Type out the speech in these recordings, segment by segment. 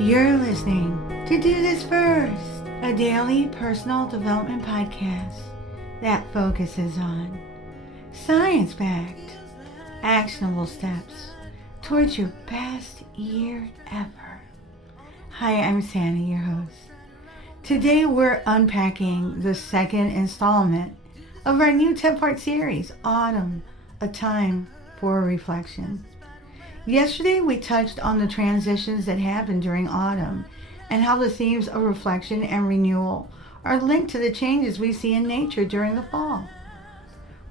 You're listening to Do This First, a daily personal development podcast that focuses on science-backed, actionable steps towards your best year ever. Hi, I'm Sandy, your host. Today we're unpacking the second installment of our new 10-part series, Autumn, a Time for Reflection. Yesterday we touched on the transitions that happen during autumn and how the themes of reflection and renewal are linked to the changes we see in nature during the fall.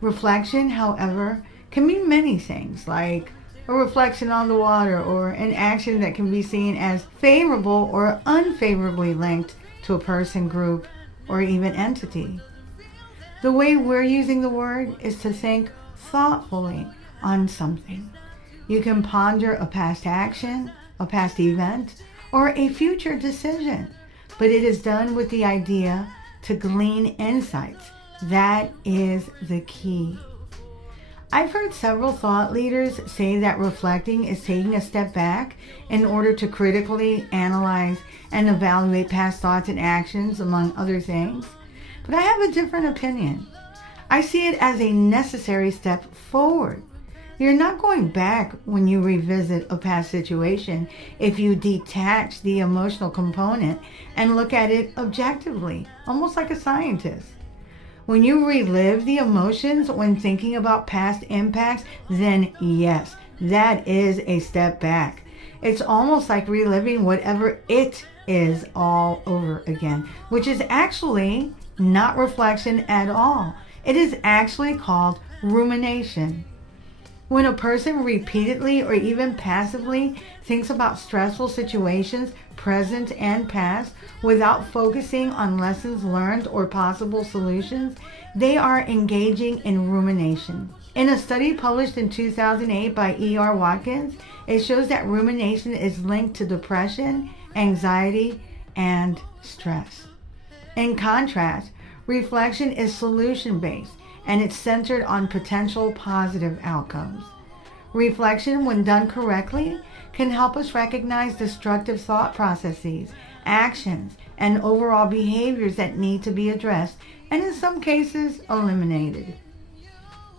Reflection, however, can mean many things, like a reflection on the water or an action that can be seen as favorable or unfavorably linked to a person, group, or even entity. The way we're using the word is to think thoughtfully on something. You can ponder a past action, a past event, or a future decision, but it is done with the idea to glean insights. That is the key. I've heard several thought leaders say that reflecting is taking a step back in order to critically analyze and evaluate past thoughts and actions, among other things. But I have a different opinion. I see it as a necessary step forward. You're not going back when you revisit a past situation if you detach the emotional component and look at it objectively, almost like a scientist. When you relive the emotions when thinking about past impacts, then yes, that is a step back. It's almost like reliving whatever it is all over again, which is actually not reflection at all. It is actually called rumination. When a person repeatedly or even passively thinks about stressful situations, present and past, without focusing on lessons learned or possible solutions, they are engaging in rumination. In a study published in 2008 by E.R. Watkins, it shows that rumination is linked to depression, anxiety, and stress. In contrast, reflection is solution-based, and it's centered on potential positive outcomes. Reflection, when done correctly, can help us recognize destructive thought processes, actions, and overall behaviors that need to be addressed, and in some cases, eliminated.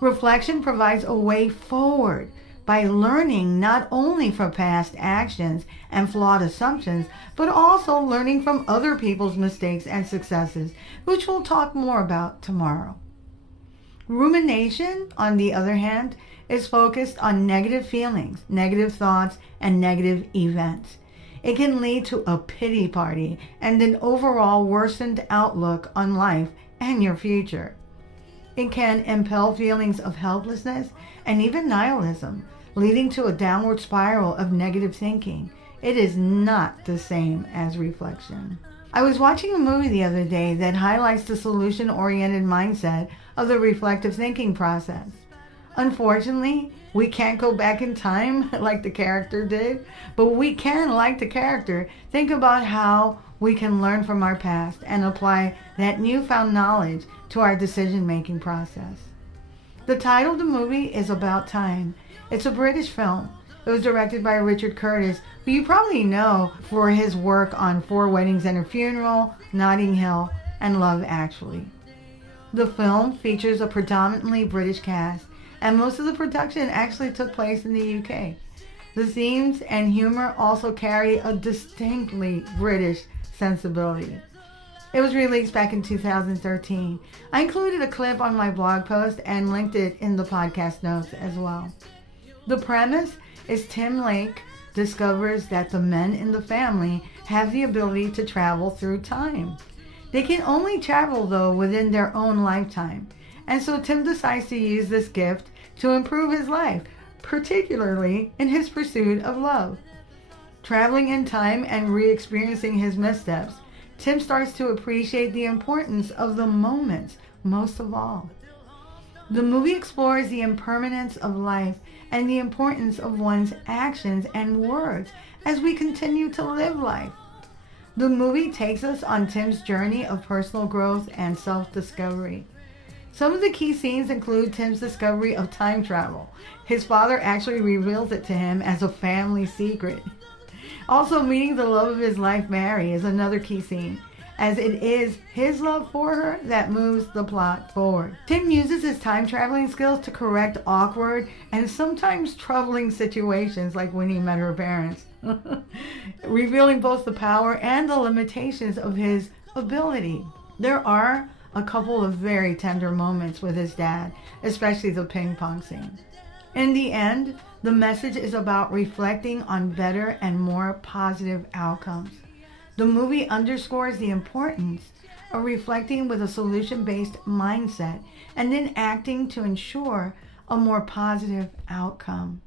Reflection provides a way forward by learning not only from past actions and flawed assumptions, but also learning from other people's mistakes and successes, which we'll talk more about tomorrow. Rumination, on the other hand, is focused on negative feelings, negative thoughts, and negative events. It can lead to a pity party and an overall worsened outlook on life and your future. It can impel feelings of helplessness and even nihilism, leading to a downward spiral of negative thinking. It is not the same as reflection. I was watching a movie the other day that highlights the solution-oriented mindset of the reflective thinking process. Unfortunately, we can't go back in time like the character did, but we can, like the character, think about how we can learn from our past and apply that newfound knowledge to our decision-making process. The title of the movie is About Time. It's a British film. It was directed by Richard Curtis, who you probably know for his work on 4 Weddings and a Funeral, Notting Hill, and Love Actually. The film features a predominantly British cast, and most of the production actually took place in the UK. The themes and humor also carry a distinctly British sensibility. It was released back in 2013. I included a clip on my blog post and linked it in the podcast notes as well. The premise is Tim Lake discovers that the men in the family have the ability to travel through time. They can only travel, though, within their own lifetime. And so Tim decides to use this gift to improve his life, particularly in his pursuit of love. Traveling in time and re-experiencing his missteps, Tim starts to appreciate the importance of the moments most of all. The movie explores the impermanence of life and the importance of one's actions and words as we continue to live life. The movie takes us on Tim's journey of personal growth and self-discovery. Some of the key scenes include Tim's discovery of time travel. His father actually reveals it to him as a family secret. Also, meeting the love of his life, Mary, is another key scene, as it is his love for her that moves the plot forward. Tim uses his time traveling skills to correct awkward and sometimes troubling situations, like when he met her parents, revealing both the power and the limitations of his ability. There are a couple of very tender moments with his dad, especially the ping pong scene. In the end, the message is about reflecting on better and more positive outcomes. The movie underscores the importance of reflecting with a solution-based mindset and then acting to ensure a more positive outcome.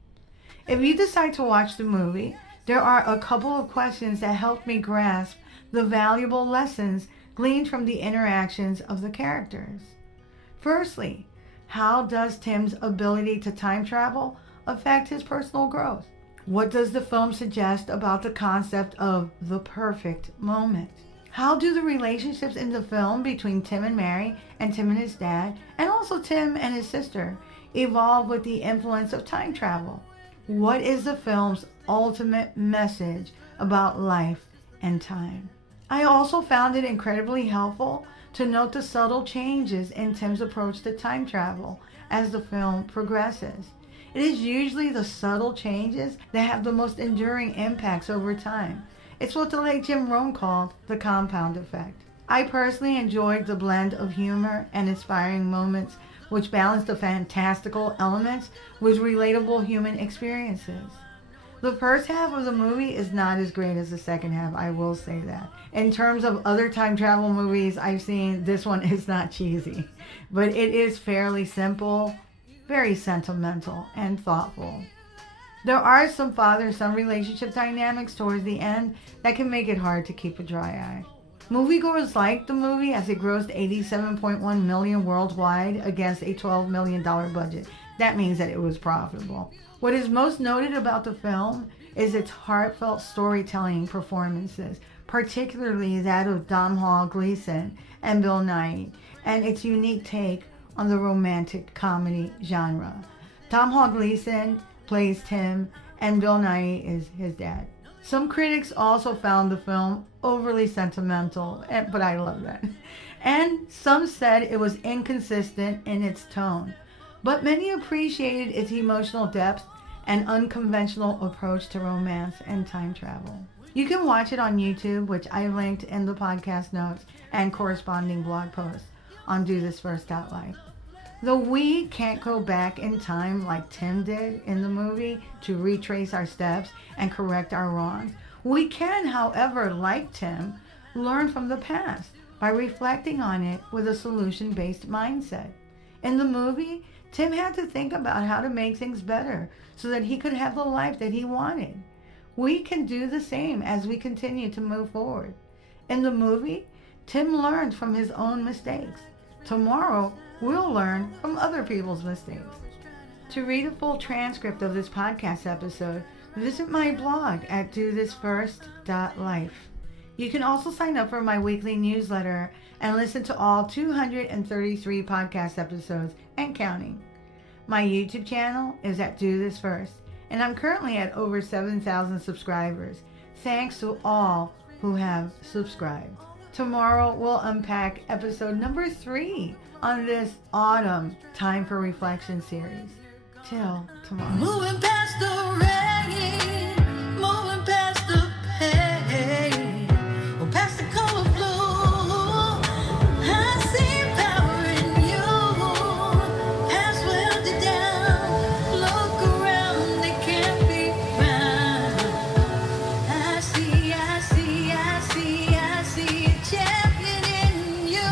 If you decide to watch the movie, there are a couple of questions that help me grasp the valuable lessons gleaned from the interactions of the characters. Firstly, how does Tim's ability to time travel affect his personal growth? What does the film suggest about the concept of the perfect moment? How do the relationships in the film between Tim and Mary and Tim and his dad, and also Tim and his sister, evolve with the influence of time travel? What is the film's ultimate message about life and time? I also found it incredibly helpful to note the subtle changes in Tim's approach to time travel as the film progresses. It is usually the subtle changes that have the most enduring impacts over time. It's what the late Jim Rohn called the compound effect. I personally enjoyed the blend of humor and inspiring moments which balanced the fantastical elements with relatable human experiences. The first half of the movie is not as great as the second half, I will say that. In terms of other time travel movies I've seen, this one is not cheesy, but it is fairly simple, very sentimental, and thoughtful. There are some father-son relationship dynamics towards the end that can make it hard to keep a dry eye. Moviegoers liked the movie as it grossed $87.1 million worldwide against a $12 million budget. That means that it was profitable. What is most noted about the film is its heartfelt storytelling performances, particularly that of Domhnall Gleeson and Bill Nighy, and its unique take on the romantic comedy genre. Domhnall Gleeson plays Tim, and Bill Nighy is his dad. Some critics also found the film overly sentimental, but I love that. And some said it was inconsistent in its tone, but many appreciated its emotional depth and unconventional approach to romance and time travel. You can watch it on YouTube, which I linked in the podcast notes and corresponding blog posts on DoThisFirst.life. Though we can't go back in time like Tim did in the movie to retrace our steps and correct our wrongs, we can, however, like Tim, learn from the past by reflecting on it with a solution-based mindset. In the movie, Tim had to think about how to make things better so that he could have the life that he wanted. We can do the same as we continue to move forward. In the movie, Tim learned from his own mistakes. Tomorrow, we'll learn from other people's mistakes. To read a full transcript of this podcast episode, visit my blog at DoThisFirst.life. You can also sign up for my weekly newsletter and listen to all 233 podcast episodes and counting. My YouTube channel is at Do This First, and I'm currently at over 7,000 subscribers. Thanks to all who have subscribed. Tomorrow we'll unpack episode number 3 on this autumn Time for Reflection series. Till tomorrow. Moving past the rain, moving past the pain, or past the color blue. I see power in you. Past welded down. Look around, they can't be found. I see a champion in you.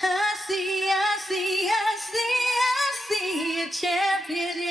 I see a champion.